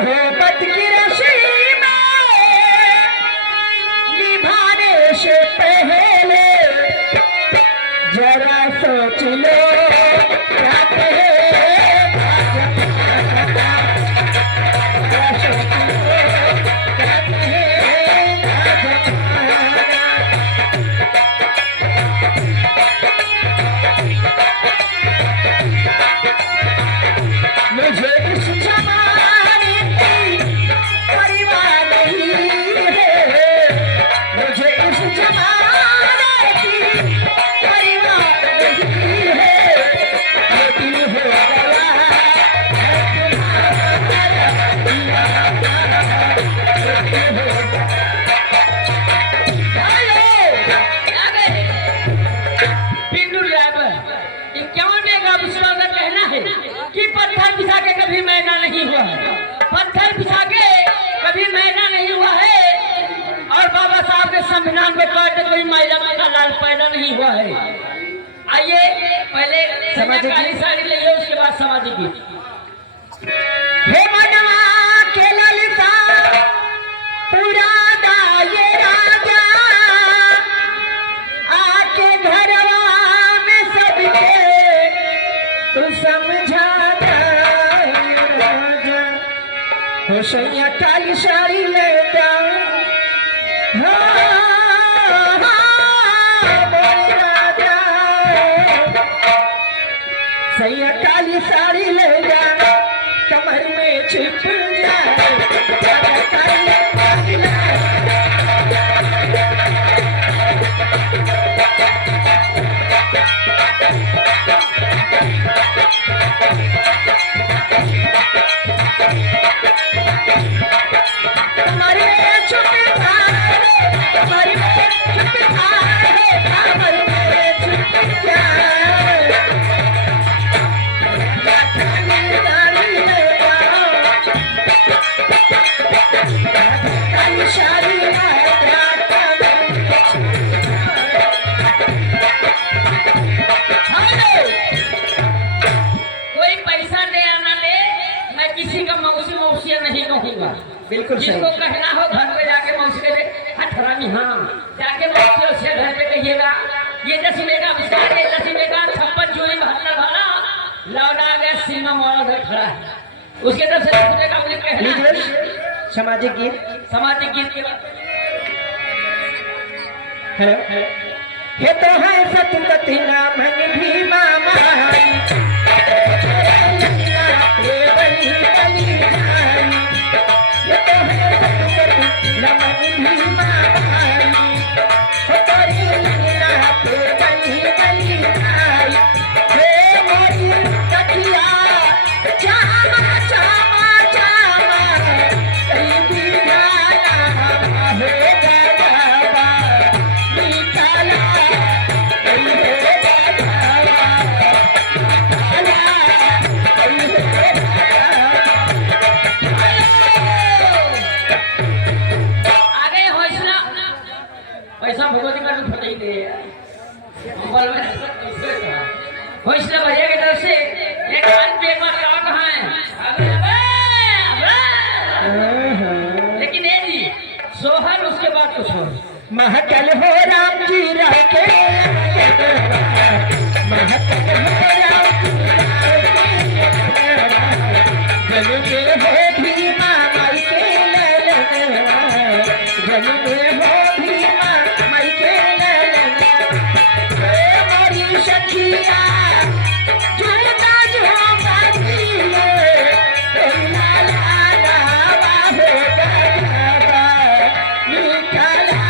मोहब्बत की रस्सी में निभाने से पहले जरा सोच लो क्या कहेगा जमाना, जरा सोच लो क्या कहेगा जमाना। मुझे इस जमाने की परवाह नहीं है, मुझे इस जमाने की परवाह नहीं है, ये दिल हो गया है तुम्हारा, ये दिल हो कि पत्थर बिछा के कभी मैदा नहीं हुआ है, पत्थर बिछा के कभी मैदा नहीं हुआ है। और बाबा साहब के संविधान में कहते कोई महिला का लाल पैदा नहीं हुआ है। आइए पहले समाजिक साड़ी ले लो, उसके बाद सामाजिक गीत। हे मनवा के ललिता पुराना ये राजा आके घरवा में सबके तू समझा राजा, हो सैया काली साड़ी ले जा, राजा सैया काली साड़ी ले जा, कमर में छिप जाए कमर में छुप जाए, कमर में छुप जाए, कमर में छुप जाए, कोई पैसा दे या ना दे, मैं किसी का मौसी मौसी नहीं कहूँगा। बिल्कुल सही। जिसको कहना हो घर पे जाके मौसी के हथरानी, हाँ जाके मौसी से घर पे कहिएगा ये 10 मेगा बिस्कुट, ये 10 मेगा 56 जोड़ी भरना भरा लौटा गया सीमा मोड़ा घर खड़ा है, उसके तरफ से पूछे का मुझे कहना है। सामाजिक गीत, सामाजिक गीत के बाद हेलो हे तो है सतपति नाम भीमा माई, ये बली बली भाई, ये तो है सतपति नाम भीमा माई, छोटी लीला पे बली बली भाई, हे मोरी कटिया चामा चामा चामा कई दीवाना है गावा निकाला कई है गावा निकाला कई है आगे हौसला पैसा भगवती का तो फटे ही दे हौसला भैया की तरफ से एक कान पे एक बार कहा कहाँ है लेकिन ये जी सोहर उसके बाद कुछ हो महकल हो राम जी रखे, महकल हो राम जी रखे, जल में हो भीमा माई के ललना, जल में हो भीमा माई के ललना, मोरी सखिया झुमका झुमका दिए, लाला लावा हो गया निकाला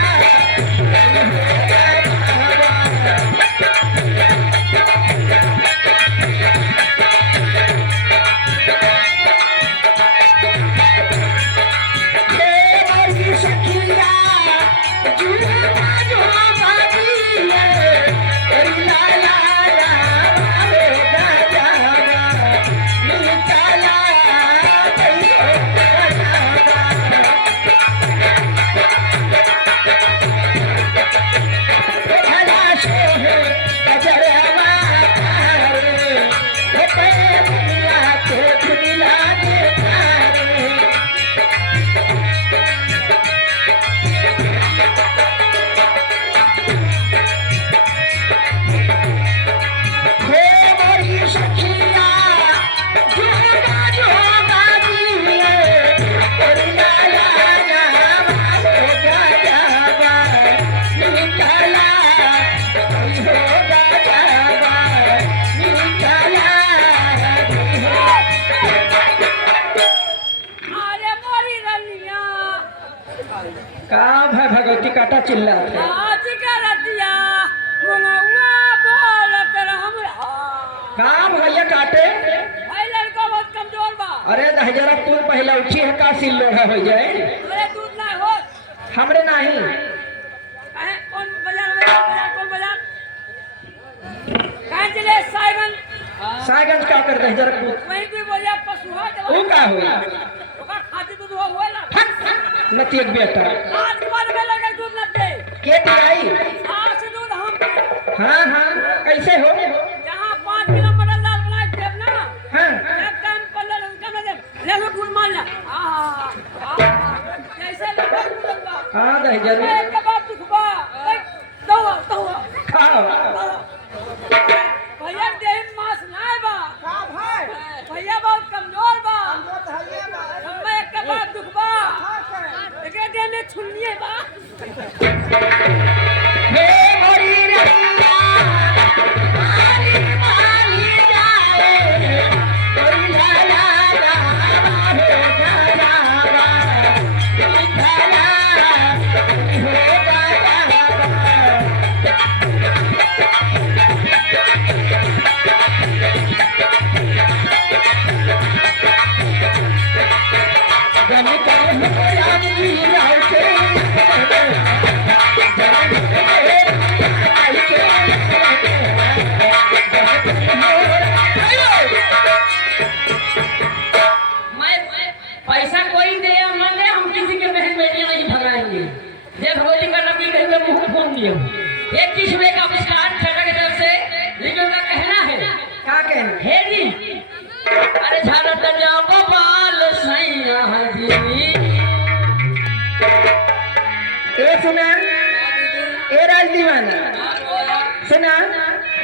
का भाई भगवती काटा चिल्ला थे आज का रतिया मुंगवा बोलत हमरा का भैया काटे भाई लड़का बहुत कमजोर बा अरे हजारा पुल पहला उठी है का सिल लोढ़ा हो जाए अरे दूध ना हो हमरे नहीं कौन बाजार कौन बाजार कहाँ चले साइगन सागंज का कर दे जरा पुल वहीं पे बोलिया पशुहा वो का होई ओका खाती दूध हो ना नती एक बेटा आज के बाद में लगे दूध न दे के पिलाई आज से दूध हम हाँ हाँ कैसे हो जहाँ 5 किलोमीटर दाल बना के देव ना हाँ एक टाइम पर ले उनका में दे ले लो गुड़ मान ला जैसे लगा दूध का हाँ दे जरूर एक के बाद दुखबा दो खाओ भैया देह मास नाय बा का भाई भैया बहुत कमजोर बा हमें एक के बाद दुखबा एके देह में छुन्नी बा हे मोरी रैया माली माली जाए कोई ला ला ला हो जावा निकला हो जन कर हो राम जी आके पैसा कोई दे या न दे हम किसी के बहन बेटी नहीं भगाएंगे जब भगवती का नाम लेते हुए मुंह खोल दिए 21 रुपए का पुरस्कार छठा की तरफ से लेकिन उनका कहना है का कहना हे जी अरे झालर तजा